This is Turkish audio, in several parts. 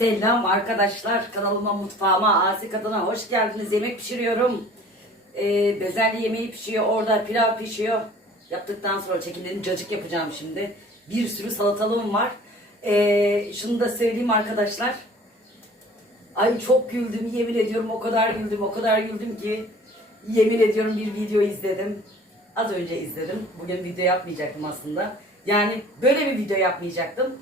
Selam arkadaşlar kanalıma mutfağıma Asi Kadın'a hoş geldiniz. Yemek pişiriyorum. Ee, bezelye yemeği pişiyor orada pilav pişiyor. Yaptıktan sonra çekilelim cacık yapacağım şimdi. Bir sürü salatalığım var. Ee, şunu da söyleyeyim arkadaşlar. Ay çok güldüm yemin ediyorum o kadar güldüm o kadar güldüm ki yemin ediyorum bir video izledim. Az önce izledim. Bugün video yapmayacaktım aslında. Yani böyle bir video yapmayacaktım.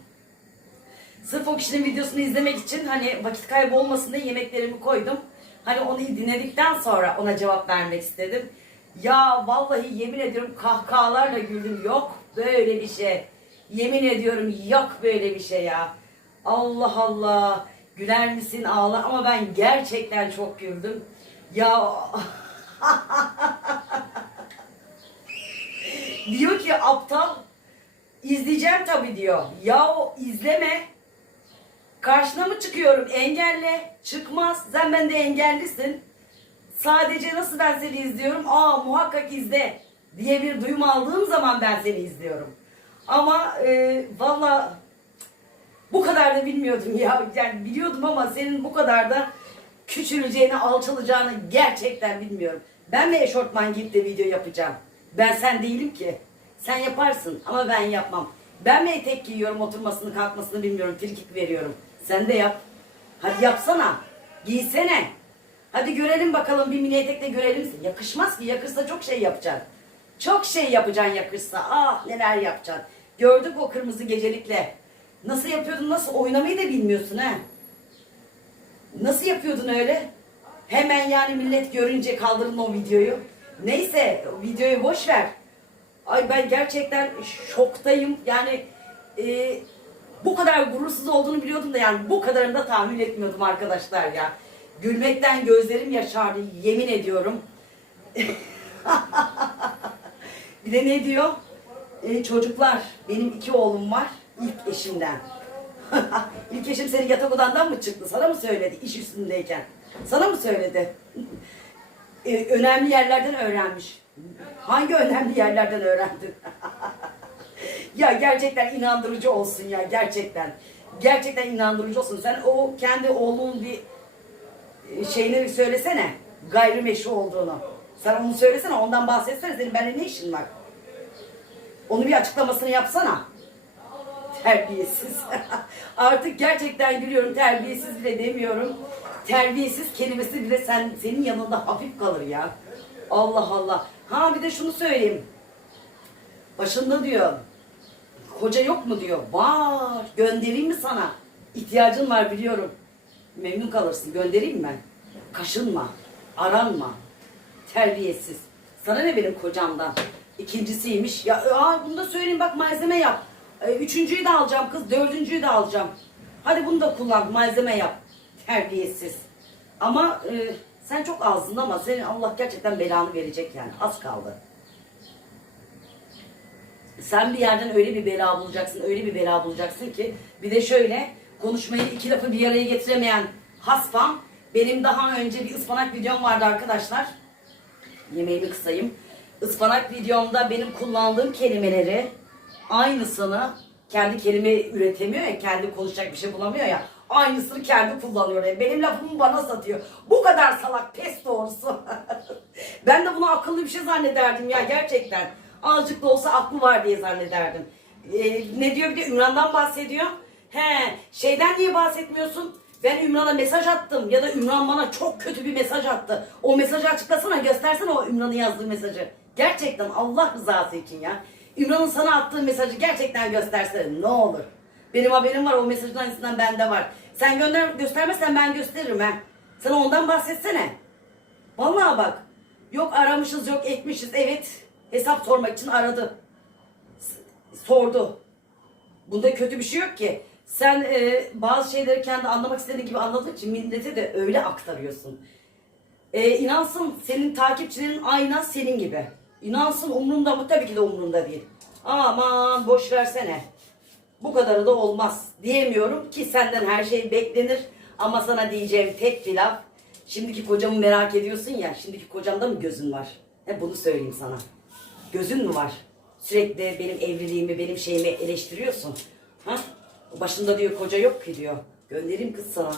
Sırf o kişinin videosunu izlemek için hani vakit kaybı olmasın diye yemeklerimi koydum. Hani onu dinledikten sonra ona cevap vermek istedim. Ya vallahi yemin ediyorum kahkahalarla güldüm. Yok böyle bir şey. Yemin ediyorum yok böyle bir şey ya. Allah Allah. Güler misin ağla ama ben gerçekten çok güldüm. Ya diyor ki aptal izleyeceğim tabii diyor. Ya izleme. Karşına mı çıkıyorum? Engelle. Çıkmaz. Sen bende engellisin. Sadece nasıl ben seni izliyorum? Aa muhakkak izle diye bir duyum aldığım zaman ben seni izliyorum. Ama e, valla bu kadar da bilmiyordum ya. Yani biliyordum ama senin bu kadar da küçüleceğini, alçalacağını gerçekten bilmiyorum. Ben mi eşortman giyip de video yapacağım? Ben sen değilim ki. Sen yaparsın ama ben yapmam. Ben mi etek giyiyorum oturmasını kalkmasını bilmiyorum. Frikik veriyorum. Sen de yap. Hadi yapsana. Giysene. Hadi görelim bakalım bir mini etekle görelim. Yakışmaz ki. Yakışsa çok şey yapacaksın. Çok şey yapacaksın yakışsa. Ah neler yapacaksın. Gördük o kırmızı gecelikle. Nasıl yapıyordun? Nasıl oynamayı da bilmiyorsun ha? Nasıl yapıyordun öyle? Hemen yani millet görünce kaldırın o videoyu. Neyse videoyu boş ver. Ay ben gerçekten şoktayım. Yani e, bu kadar gurursuz olduğunu biliyordum da yani bu kadarını da tahmin etmiyordum arkadaşlar ya. Gülmekten gözlerim yaşardı yemin ediyorum. bir de ne diyor? E, çocuklar benim iki oğlum var ilk eşimden. ilk eşim senin yatak odandan mı çıktı? Sana mı söyledi iş üstündeyken? Sana mı söyledi? e, önemli yerlerden öğrenmiş. Hangi önemli yerlerden öğrendin? Ya gerçekten inandırıcı olsun ya gerçekten. Gerçekten inandırıcı olsun. Sen o kendi oğlunun bir e, şeyini bir söylesene. Gayrimeşru olduğunu. Sen onu söylesene ondan bahsetsene senin benimle ne işin var? Onu bir açıklamasını yapsana. Terbiyesiz. Artık gerçekten gülüyorum. Terbiyesiz bile demiyorum. Terbiyesiz kelimesi bile sen senin yanında hafif kalır ya. Allah Allah. Ha bir de şunu söyleyeyim. Başında diyor. Koca yok mu diyor. Var. Göndereyim mi sana? İhtiyacın var biliyorum. Memnun kalırsın. Göndereyim mi? Kaşınma. Aranma. Terbiyesiz. Sana ne benim kocamdan? İkincisiymiş. Ya aa, bunu da söyleyeyim bak malzeme yap. E, Üçüncüyü de alacağım kız. Dördüncüyü de alacağım. Hadi bunu da kullan. Malzeme yap. Terbiyesiz. Ama e, sen çok azdın ama senin Allah gerçekten belanı verecek yani. Az kaldı. Sen bir yerden öyle bir bela bulacaksın, öyle bir bela bulacaksın ki bir de şöyle konuşmayı iki lafı bir araya getiremeyen haspam benim daha önce bir ıspanak videom vardı arkadaşlar. Yemeğimi kısayım. Ispanak videomda benim kullandığım kelimeleri aynısını kendi kelime üretemiyor ya, kendi konuşacak bir şey bulamıyor ya. Aynısını kendi kullanıyor. Yani benim lafımı bana satıyor. Bu kadar salak pes doğrusu. ben de bunu akıllı bir şey zannederdim ya gerçekten. Azıcık da olsa aklı var diye zannederdim. Ee, ne diyor bir de Ümran'dan bahsediyor. He şeyden niye bahsetmiyorsun? Ben Ümran'a mesaj attım ya da Ümran bana çok kötü bir mesaj attı. O mesajı açıklasana göstersene o Ümran'ın yazdığı mesajı. Gerçekten Allah rızası için ya. Ümran'ın sana attığı mesajı gerçekten göstersene ne olur. Benim haberim var o mesajın aynısından bende var. Sen gönder göstermezsen ben gösteririm ha. Sen ondan bahsetsene. Vallahi bak. Yok aramışız yok etmişiz evet. Hesap sormak için aradı. Sordu. Bunda kötü bir şey yok ki. Sen e, bazı şeyleri kendi anlamak istediğin gibi anladığın için millete de öyle aktarıyorsun. E, inansın senin takipçilerin aynen senin gibi. İnansın umrunda mı? Tabii ki de umrunda değil. Aman boş versene. Bu kadarı da olmaz diyemiyorum ki senden her şey beklenir. Ama sana diyeceğim tek bir laf. Şimdiki kocamı merak ediyorsun ya. Şimdiki kocamda mı gözün var? He bunu söyleyeyim sana. Gözün mü var? Sürekli benim evliliğimi, benim şeyimi eleştiriyorsun. Ha? Başında diyor koca yok ki diyor. Göndereyim kız sana.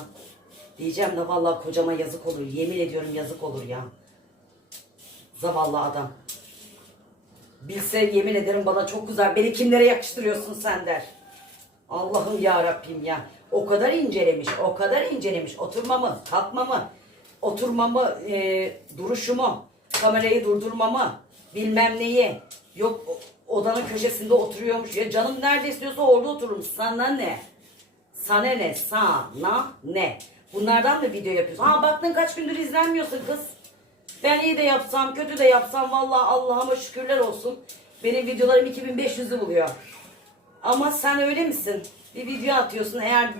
Diyeceğim de vallahi kocama yazık olur. Yemin ediyorum yazık olur ya. Zavallı adam. Bilse yemin ederim bana çok güzel. Beni kimlere yakıştırıyorsun sen der. Allah'ım ya Rabbim ya. O kadar incelemiş, o kadar incelemiş. Oturmamı, kalkmamı, oturmamı, e, duruşumu, kamerayı durdurmamı, bilmem neyi. Yok odanın köşesinde oturuyormuş. Ya canım nerede istiyorsa orada otururum. Sana ne? Sana ne? Sana ne? Bunlardan mı video yapıyorsun? Ha baktın kaç gündür izlenmiyorsun kız. Ben iyi de yapsam, kötü de yapsam vallahi Allah'ıma şükürler olsun. Benim videolarım 2500'ü buluyor. Ama sen öyle misin? Bir video atıyorsun eğer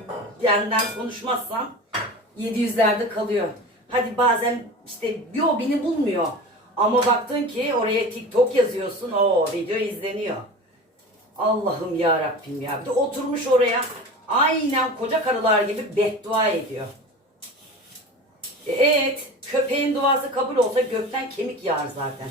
benden konuşmazsan 700'lerde kalıyor. Hadi bazen işte bir o beni bulmuyor. Ama baktın ki oraya TikTok yazıyorsun o video izleniyor. Allah'ım ya Rabbim ya. Bir de oturmuş oraya aynen koca karılar gibi beddua ediyor. E, Evet, köpeğin duası kabul olsa gökten kemik yağar zaten.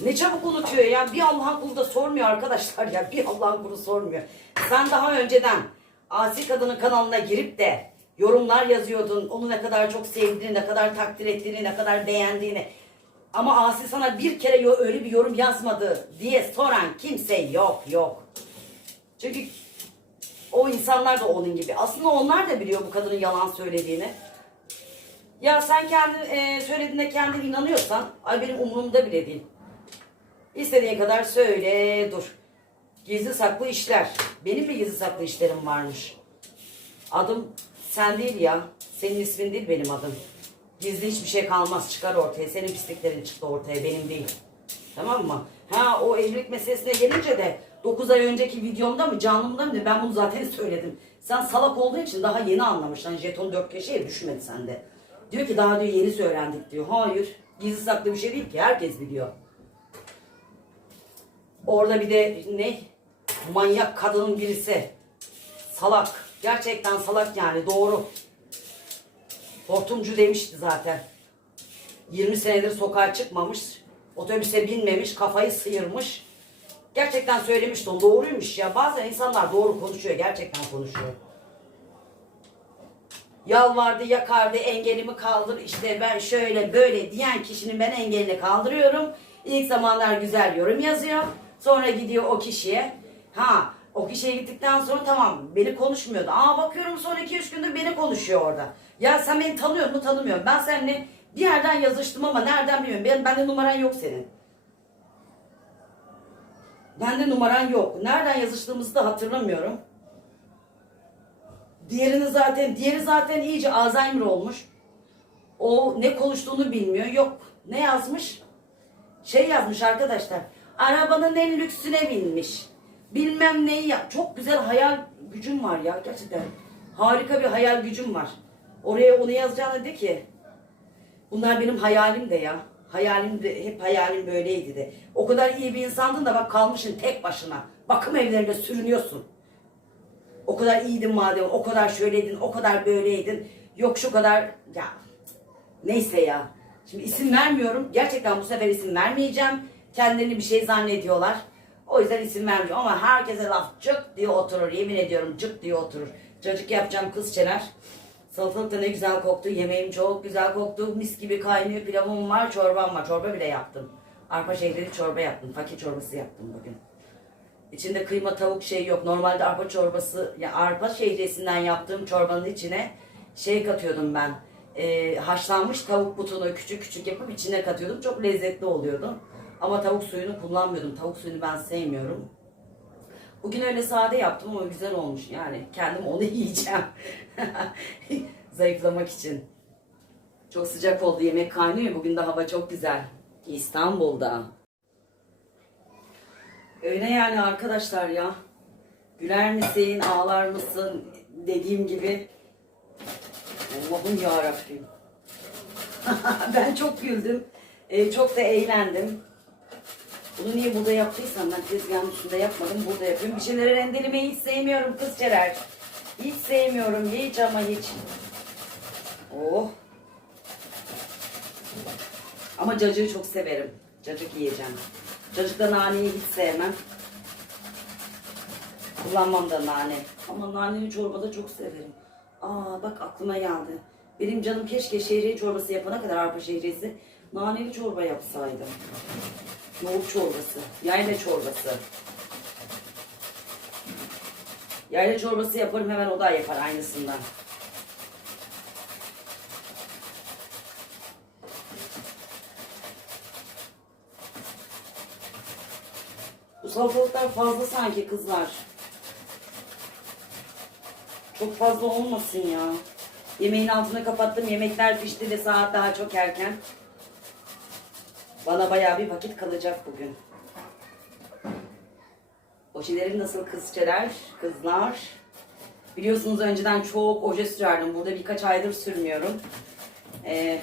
Ne çabuk unutuyor ya. Bir Allah'ın kulu da sormuyor arkadaşlar ya. Bir Allah'ın kulu sormuyor. Sen daha önceden Asi Kadının kanalına girip de yorumlar yazıyordun. Onu ne kadar çok sevdiğini, ne kadar takdir ettiğini, ne kadar beğendiğini. Ama Asi sana bir kere öyle bir yorum yazmadı diye soran kimse yok yok. Çünkü o insanlar da onun gibi. Aslında onlar da biliyor bu kadının yalan söylediğini. Ya sen kendin e, söylediğinde kendin inanıyorsan, ay benim umurumda bile değil. İstediğin kadar söyle, dur. Gizli saklı işler. Benim bir gizli saklı işlerim varmış. Adım sen değil ya. Senin ismin değil benim adım. Gizli hiçbir şey kalmaz çıkar ortaya. Senin pisliklerin çıktı ortaya benim değil. Tamam mı? Ha o evlilik meselesine gelince de 9 ay önceki videomda mı canlımda mı ben bunu zaten söyledim. Sen salak olduğun için daha yeni anlamışsın. Hani jeton dört köşeye düşmedi sende. Diyor ki daha diyor yeni öğrendik diyor. Hayır. Gizli saklı bir şey değil ki herkes biliyor. Orada bir de ne? Manyak kadının birisi. Salak. Gerçekten salak yani doğru. Hortumcu demişti zaten. 20 senedir sokağa çıkmamış. Otobüse binmemiş. Kafayı sıyırmış. Gerçekten söylemişti o. Doğruymuş ya. Bazen insanlar doğru konuşuyor. Gerçekten konuşuyor. Yalvardı, yakardı, engelimi kaldır. işte ben şöyle böyle diyen kişinin ben engelini kaldırıyorum. İlk zamanlar güzel yorum yazıyor. Sonra gidiyor o kişiye. Ha o kişiye gittikten sonra tamam beni konuşmuyordu. Aa bakıyorum son 2-3 gündür beni konuşuyor orada. Ya sen beni tanıyor mu tanımıyorum. Ben seninle bir yerden yazıştım ama nereden bilmiyorum. Benim, bende numaran yok senin. Bende numaran yok. Nereden yazıştığımızı da hatırlamıyorum. Diğerini zaten, diğeri zaten iyice Alzheimer olmuş. O ne konuştuğunu bilmiyor. Yok. Ne yazmış? Şey yazmış arkadaşlar. Arabanın en lüksüne binmiş. Bilmem neyi yap. Çok güzel hayal gücüm var ya gerçekten. Harika bir hayal gücüm var. Oraya onu yazacağına de ki bunlar benim hayalim de ya. Hayalim de hep hayalim böyleydi de. O kadar iyi bir insandın da bak kalmışsın tek başına. Bakım evlerinde sürünüyorsun. O kadar iyiydin madem, o kadar şöyleydin, o kadar böyleydin. Yok şu kadar ya neyse ya. Şimdi isim vermiyorum. Gerçekten bu sefer isim vermeyeceğim. Kendilerini bir şey zannediyorlar. O yüzden isim vermeyeceğim. Ama herkese laf cık diye oturur. Yemin ediyorum cık diye oturur. Cacık yapacağım kızçeler. Salatalık da ne güzel koktu. Yemeğim çok güzel koktu. Mis gibi kaynıyor. Pilavım var, çorbam var. Çorba bile yaptım. Arpa şehriyeli çorba yaptım. Fakir çorbası yaptım bugün. İçinde kıyma tavuk şey yok. Normalde arpa çorbası, ya arpa şehriyesinden yaptığım çorbanın içine şey katıyordum ben. Ee, haşlanmış tavuk butunu küçük küçük yapıp içine katıyordum. Çok lezzetli oluyordu. Ama tavuk suyunu kullanmıyordum. Tavuk suyunu ben sevmiyorum. Bugün öyle sade yaptım ama güzel olmuş. Yani kendim onu yiyeceğim. Zayıflamak için. Çok sıcak oldu. Yemek kaynıyor. Bugün de hava çok güzel. İstanbul'da. Öyle yani arkadaşlar ya. Güler misin, ağlar mısın dediğim gibi. Allah'ım ya Rabbim. ben çok güldüm. Ee, çok da eğlendim. Bunu niye burada yaptıysam ben tezgahın üstünde yapmadım. Burada yapıyorum. Bir şeyleri rendelemeyi hiç sevmiyorum kızçeler. Hiç sevmiyorum. Hiç ama hiç. Oh. Ama cacığı çok severim. Cacık yiyeceğim. Cacıkta naneyi hiç sevmem. kullanmam da nane. Ama naneli çorbada çok severim. Aa bak aklıma geldi. Benim canım keşke şehriye çorbası yapana kadar arpa şehriyesi naneli çorba yapsaydım. Yoğurt çorbası, yayla çorbası. Yayla çorbası yaparım hemen o da yapar aynısından. Bu salatalıklar fazla sanki kızlar. Çok fazla olmasın ya. Yemeğin altını kapattım. Yemekler pişti de saat daha çok erken. Bana bayağı bir vakit kalacak bugün. Ojelerim nasıl kızçeler, kızlar? Biliyorsunuz önceden çok oje sürerdim. Burada birkaç aydır sürmüyorum. Ee,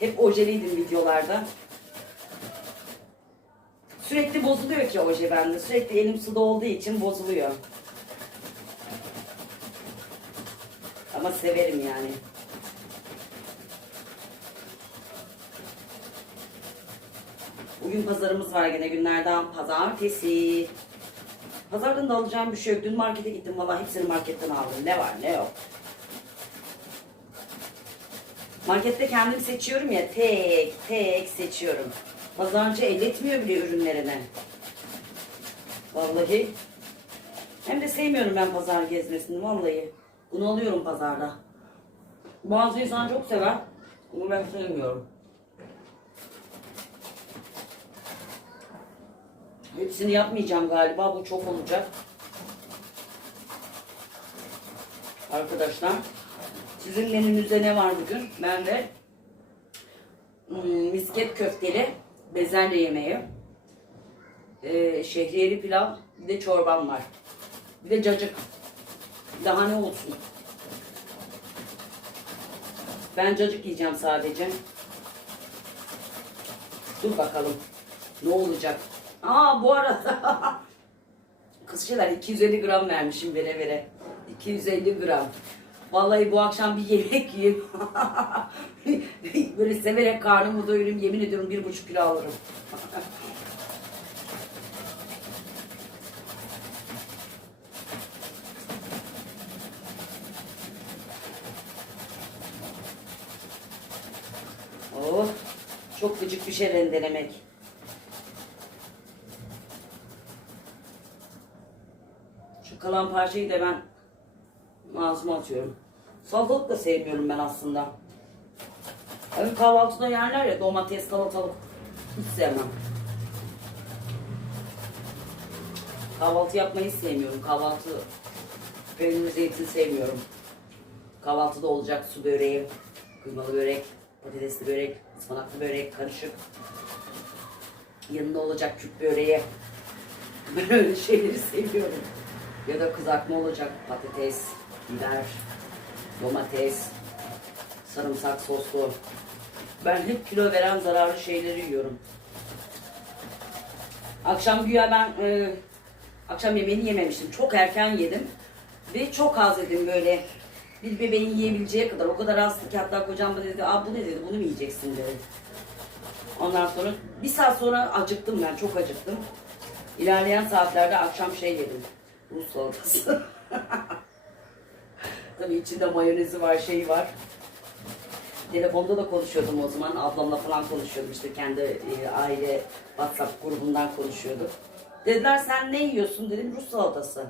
hep ojeliydim videolarda. Sürekli bozuluyor ki oje bende. Sürekli elim suda olduğu için bozuluyor. Ama severim yani. Bugün pazarımız var gene günlerden pazartesi. Pazardan da alacağım bir şey yok. Dün markete gittim valla hepsini marketten aldım. Ne var ne yok. Markette kendim seçiyorum ya tek tek seçiyorum. Pazarcı elletmiyor bile ürünlerine. Vallahi. Hem de sevmiyorum ben pazar gezmesini vallahi. Bunu alıyorum pazarda. Bazı insan çok sever ama ben sevmiyorum. Hepsini yapmayacağım galiba. Bu çok olacak. Arkadaşlar. Sizin menünüzde ne var bugün? Ben de hmm, misket köfteli bezelye yemeği. Ee, şehriyeli pilav. Bir de çorbam var. Bir de cacık. Daha ne olsun? Ben cacık yiyeceğim sadece. Dur bakalım. Ne olacak? Aa bu arada kızçılar 250 gram vermişim vere vere. 250 gram. Vallahi bu akşam bir yemek yiyeyim. Böyle severek karnımı doyurayım. Yemin ediyorum bir buçuk kilo alırım. oh, çok gıcık bir şey rendelemek. Kalan parçayı da ben ağzıma atıyorum. Salatalık da sevmiyorum ben aslında. Hani kahvaltıda yerler ya domates, salatalık. Hiç sevmem. Kahvaltı yapmayı sevmiyorum. Kahvaltı peynir zeytin sevmiyorum. Kahvaltıda olacak su böreği, kıymalı börek, patatesli börek, ıspanaklı börek, karışık. Yanında olacak küp böreği. Ben öyle şeyleri seviyorum. Ya da kızartma olacak patates, biber, domates, sarımsak soslu. Ben hep kilo veren zararlı şeyleri yiyorum. Akşam güya ben e, akşam yemeğini yememiştim. Çok erken yedim. Ve çok az yedim böyle. Bir bebeğin yiyebileceği kadar. O kadar azdı ki hatta kocam da dedi, Aa, bu ne dedi, bunu mu yiyeceksin dedi. Ondan sonra bir saat sonra acıktım ben, çok acıktım. İlerleyen saatlerde akşam şey yedim. Rus salatası. Tabii içinde mayonezi var, şeyi var. Telefonda da konuşuyordum o zaman. Ablamla falan konuşuyordum işte kendi e, aile WhatsApp grubundan konuşuyorduk. Dediler sen ne yiyorsun dedim Rus salatası.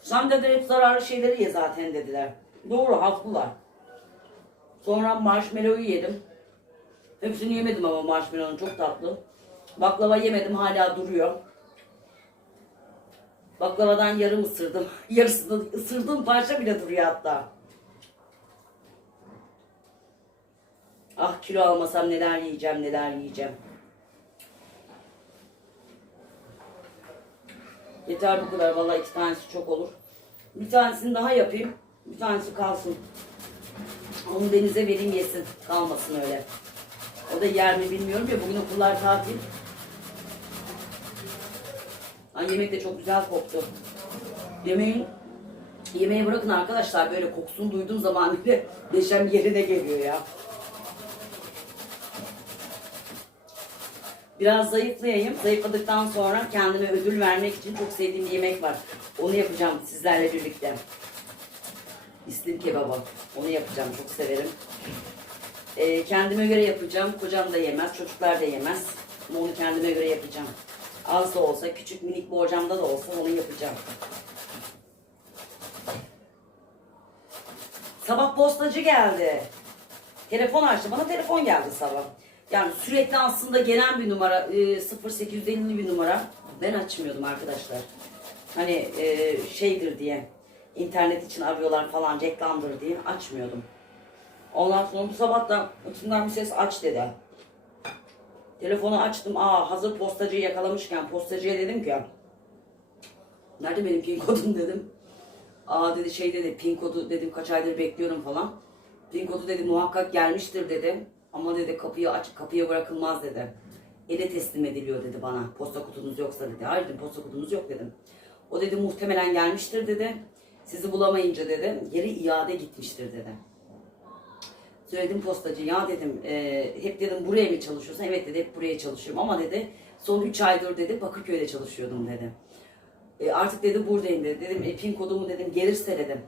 Sen dediler hep zararlı şeyleri ye zaten dediler. Doğru haklılar. Sonra marshmallow'u yedim. Hepsini yemedim ama marshmallow'un çok tatlı. Baklava yemedim hala duruyor. Baklavadan yarım ısırdım. Yarısını ısırdığım parça bile duruyor hatta. Ah kilo almasam neler yiyeceğim neler yiyeceğim. Yeter bu kadar vallahi iki tanesi çok olur. Bir tanesini daha yapayım. Bir tanesi kalsın. Onu denize vereyim yesin. Kalmasın öyle. O da yer mi bilmiyorum ya bugün okullar tatil. Ay yemek de çok güzel koktu. Yemeğin yemeği bırakın arkadaşlar böyle kokusunu duyduğum zaman bile neşem yerine geliyor ya. Biraz zayıflayayım. Zayıfladıktan sonra kendime ödül vermek için çok sevdiğim bir yemek var. Onu yapacağım sizlerle birlikte. İslim kebabı. Onu yapacağım. Çok severim. Ee, kendime göre yapacağım. Kocam da yemez. Çocuklar da yemez. Ama onu kendime göre yapacağım. Az da olsa, küçük minik borcamda da olsa onu yapacağım. Sabah postacı geldi. Telefon açtı. Bana telefon geldi sabah. Yani sürekli aslında gelen bir numara. E, 0850 bir numara. Ben açmıyordum arkadaşlar. Hani e, şeydir diye. internet için arıyorlar falan reklamdır diye açmıyordum. Ondan sonra bu sabah da bir ses aç dedi. Telefonu açtım. Aa hazır postacıyı yakalamışken postacıya dedim ki Nerede benim pin kodum dedim. Aa dedi şey dedi pin kodu dedim kaç aydır bekliyorum falan. Pin kodu dedi muhakkak gelmiştir dedi. Ama dedi kapıyı aç kapıya bırakılmaz dedi. Ele teslim ediliyor dedi bana. Posta kutunuz yoksa dedi. Hayır dedim posta kutunuz yok dedim. O dedi muhtemelen gelmiştir dedi. Sizi bulamayınca dedi geri iade gitmiştir dedi. Söyledim postacı ya dedim e, hep dedim buraya mı çalışıyorsun? Evet dedi hep buraya çalışıyorum ama dedi son 3 aydır dedi Bakırköy'de çalışıyordum dedi. E, artık dedi buradayım dedi. Dedim e, pin kodumu dedim gelirse dedim.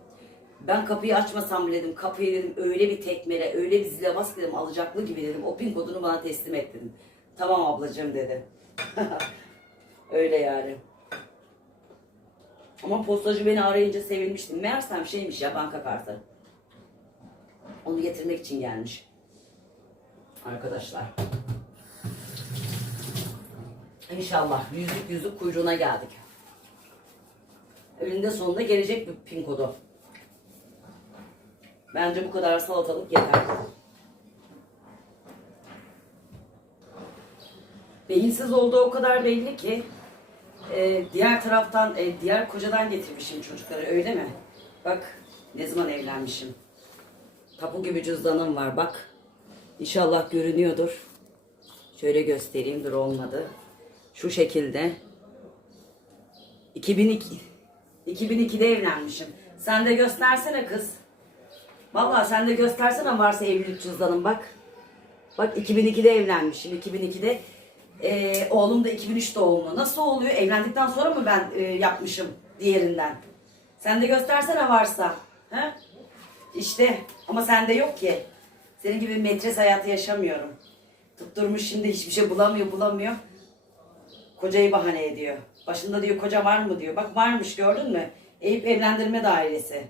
Ben kapıyı açmasam bile dedim kapıyı dedim öyle bir tekmele öyle bir zile bas dedim alacaklı gibi dedim. O pin kodunu bana teslim et dedim. Tamam ablacığım dedi. öyle yani. Ama postacı beni arayınca sevinmiştim. Meğersem şeymiş ya banka kartı. Onu getirmek için gelmiş. Arkadaşlar. İnşallah yüzlük yüzlük kuyruğuna geldik. Önünde sonunda gelecek bir pin kodu. Bence bu kadar salatalık yeter. Beyinsiz olduğu o kadar belli ki e, diğer taraftan, e, diğer kocadan getirmişim çocukları öyle mi? Bak ne zaman evlenmişim. Tapu gibi cüzdanım var bak. İnşallah görünüyordur. Şöyle göstereyim dur olmadı. Şu şekilde. 2002 2002'de evlenmişim. Sen de göstersene kız. Vallahi sen de göstersene varsa evlilik cüzdanın bak. Bak 2002'de evlenmişim. 2002'de eee, oğlum da 2003 doğumlu. Nasıl oluyor? Evlendikten sonra mı ben eee, yapmışım diğerinden? Sen de göstersene varsa. He? İşte ama sende yok ki. Senin gibi metres hayatı yaşamıyorum. Tutturmuş şimdi hiçbir şey bulamıyor bulamıyor. Kocayı bahane ediyor. Başında diyor koca var mı diyor. Bak varmış gördün mü? Eyüp Evlendirme Dairesi.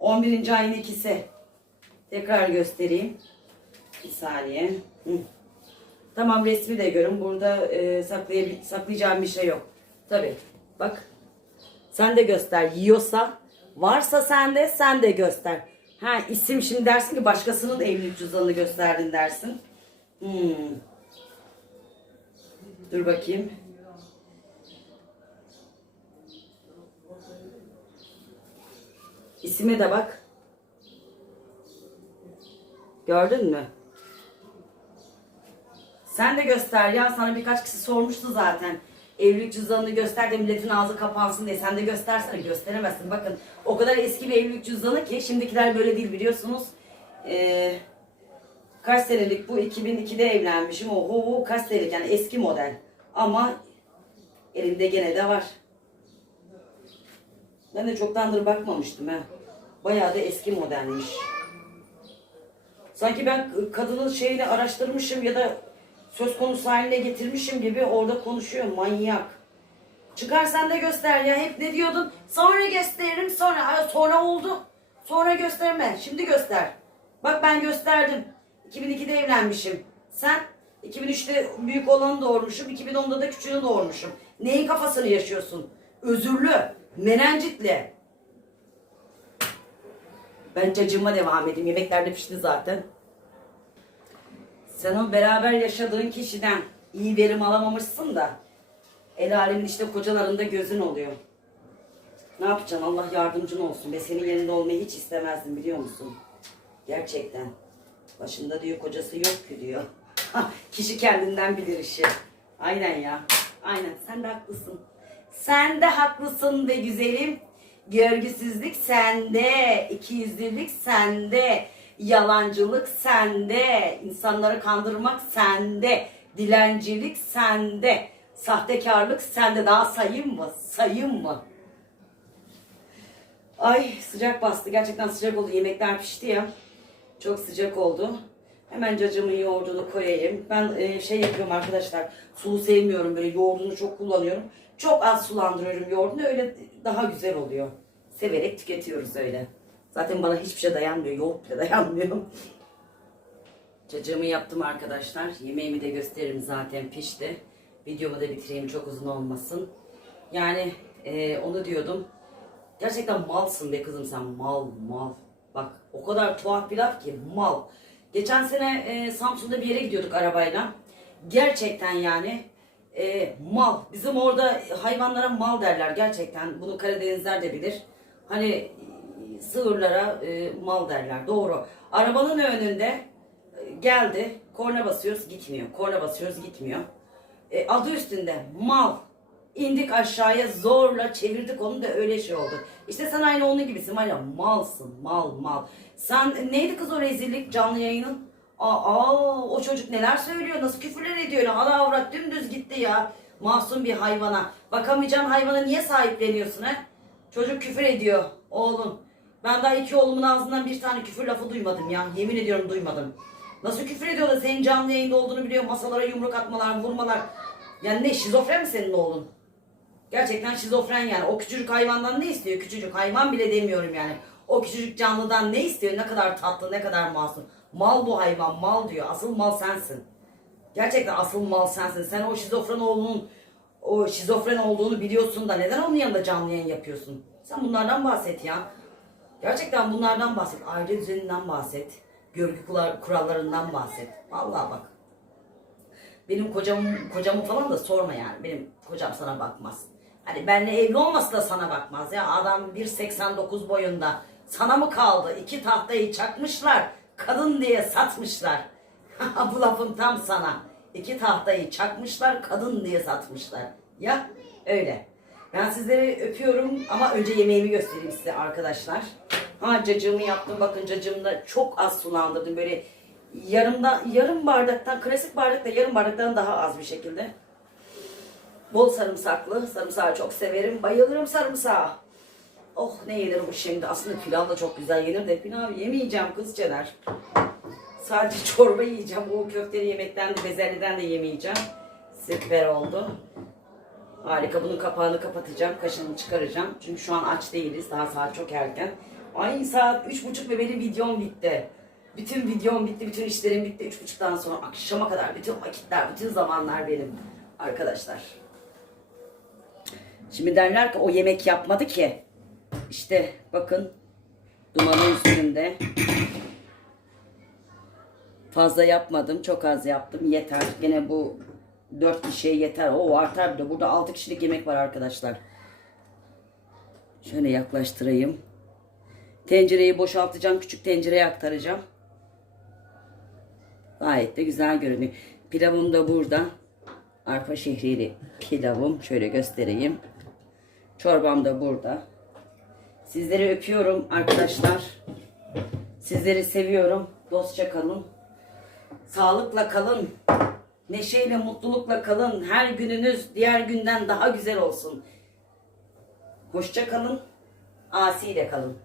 11. ayın ikisi. Tekrar göstereyim. Bir saniye. Hı. Tamam resmi de görün. Burada e, saklayacağım bir şey yok. Tabi. Bak. Sen de göster. Yiyorsa, varsa sende sen de göster. Ha isim şimdi dersin ki başkasının evlilik cüzdanını gösterdin dersin. Hmm. Dur bakayım. İsime de bak. Gördün mü? Sen de göster ya. Sana birkaç kişi sormuştu zaten. Evlilik cüzdanını göster de milletin ağzı kapansın diye. Sen de göstersene. Gösteremezsin. Bakın o kadar eski bir evlilik cüzdanı ki şimdikiler böyle değil biliyorsunuz. Ee, kaç senelik bu? 2002'de evlenmişim. Oho kaç senelik yani eski model. Ama elimde gene de var. Ben de çoktandır bakmamıştım ha. Bayağı da eski modelmiş. Sanki ben kadının şeyini araştırmışım ya da söz konusu haline getirmişim gibi orada konuşuyor manyak. Çıkar sen de göster ya. Hep ne diyordun? Sonra gösteririm sonra. Sonra oldu. Sonra gösterme. Şimdi göster. Bak ben gösterdim. 2002'de evlenmişim. Sen 2003'te büyük olanı doğurmuşum. 2010'da da küçüğünü doğurmuşum. Neyin kafasını yaşıyorsun? Özürlü. Menencitli. Ben cacığıma devam edeyim. Yemekler de pişti zaten. Sen o beraber yaşadığın kişiden iyi verim alamamışsın da el alemin işte kocalarında gözün oluyor. Ne yapacaksın? Allah yardımcın olsun. Ve senin yerinde olmayı hiç istemezdim biliyor musun? Gerçekten. Başında diyor kocası yok ki diyor. Kişi kendinden bilir işi. Aynen ya. Aynen. Sen de haklısın. Sen de haklısın be güzelim. Görgüsüzlük sende, ikiyüzlülük sende, yalancılık sende, insanları kandırmak sende, Dilencilik sende. Sahtekarlık sende. Daha sayayım mı? Sayayım mı? Ay sıcak bastı. Gerçekten sıcak oldu. Yemekler pişti ya. Çok sıcak oldu. Hemen cacımın yoğurdunu koyayım. Ben e, şey yapıyorum arkadaşlar. Sulu sevmiyorum böyle yoğurdunu çok kullanıyorum. Çok az sulandırıyorum yoğurdunu. Öyle daha güzel oluyor. Severek tüketiyoruz öyle. Zaten bana hiçbir şey dayanmıyor. Yoğurt bile dayanmıyor. Cacığımı yaptım arkadaşlar. Yemeğimi de gösteririm zaten pişti. Videomu da bitireyim çok uzun olmasın. Yani e, onu diyordum. Gerçekten malsın be kızım sen. Mal mal. Bak o kadar tuhaf bir laf ki mal. Geçen sene e, Samsun'da bir yere gidiyorduk arabayla. Gerçekten yani e, mal. Bizim orada hayvanlara mal derler gerçekten. Bunu Karadenizler de bilir. Hani sığırlara e, mal derler. Doğru. Arabanın önünde e, geldi. Korna basıyoruz gitmiyor. Korna basıyoruz gitmiyor. E, adı üstünde mal. İndik aşağıya zorla çevirdik onu da öyle şey oldu. İşte sen aynı onun gibisin var ya malsın mal mal. Sen neydi kız o rezillik canlı yayının? Aa, o çocuk neler söylüyor nasıl küfürler ediyor hala avrat dümdüz gitti ya. Masum bir hayvana. Bakamayacağın hayvana niye sahipleniyorsun he? Çocuk küfür ediyor oğlum. Ben daha iki oğlumun ağzından bir tane küfür lafı duymadım ya. Yemin ediyorum duymadım. Nasıl küfür ediyor da senin canlı yayında olduğunu biliyor. Masalara yumruk atmalar, vurmalar. Yani ne şizofren mi senin oğlun? Gerçekten şizofren yani. O küçücük hayvandan ne istiyor? Küçücük hayvan bile demiyorum yani. O küçücük canlıdan ne istiyor? Ne kadar tatlı, ne kadar masum. Mal bu hayvan, mal diyor. Asıl mal sensin. Gerçekten asıl mal sensin. Sen o şizofren oğlunun o şizofren olduğunu biliyorsun da neden onun yanında canlı yayın yapıyorsun? Sen bunlardan bahset ya. Gerçekten bunlardan bahset. Aile düzeninden bahset. Görgü kural- kurallarından bahset. Vallahi bak. Benim kocam, kocamı falan da sorma yani. Benim kocam sana bakmaz. Hani benle evli olması da sana bakmaz ya. Adam 1.89 boyunda. Sana mı kaldı? İki tahtayı çakmışlar. Kadın diye satmışlar. Bu lafın tam sana. İki tahtayı çakmışlar. Kadın diye satmışlar. Ya öyle. Ben sizleri öpüyorum ama önce yemeğimi göstereyim size arkadaşlar. Ha cacığımı yaptım. Bakın cacığımı da çok az sulandırdım. Böyle yarımdan yarım bardaktan klasik bardakta yarım bardaktan daha az bir şekilde. Bol sarımsaklı. Sarımsağı çok severim. Bayılırım sarımsağa. Oh ne yenir bu şimdi. Aslında pilav da çok güzel yenir de pilav yemeyeceğim kızceler. Sadece çorba yiyeceğim. O köfteli yemekten de bezelyeden de yemeyeceğim. Süper oldu. Harika. Bunun kapağını kapatacağım. Kaşını çıkaracağım. Çünkü şu an aç değiliz. Daha saat çok erken. Ay saat üç buçuk ve benim videom bitti. Bütün videom bitti. Bütün işlerim bitti. Üç buçuktan sonra akşama kadar. Bütün vakitler, bütün zamanlar benim. Arkadaşlar. Şimdi derler ki o yemek yapmadı ki. İşte bakın dumanın üstünde. Fazla yapmadım. Çok az yaptım. Yeter. Gene bu dört kişiye yeter. O artar bir de. Burada altı kişilik yemek var arkadaşlar. Şöyle yaklaştırayım. Tencereyi boşaltacağım. Küçük tencereye aktaracağım. Gayet de güzel görünüyor. Pilavım da burada. Arpa şehriyeli pilavım. Şöyle göstereyim. Çorbam da burada. Sizleri öpüyorum arkadaşlar. Sizleri seviyorum. Dostça kalın. Sağlıkla kalın. Neşeyle, mutlulukla kalın. Her gününüz diğer günden daha güzel olsun. Hoşça kalın. Asiyle kalın.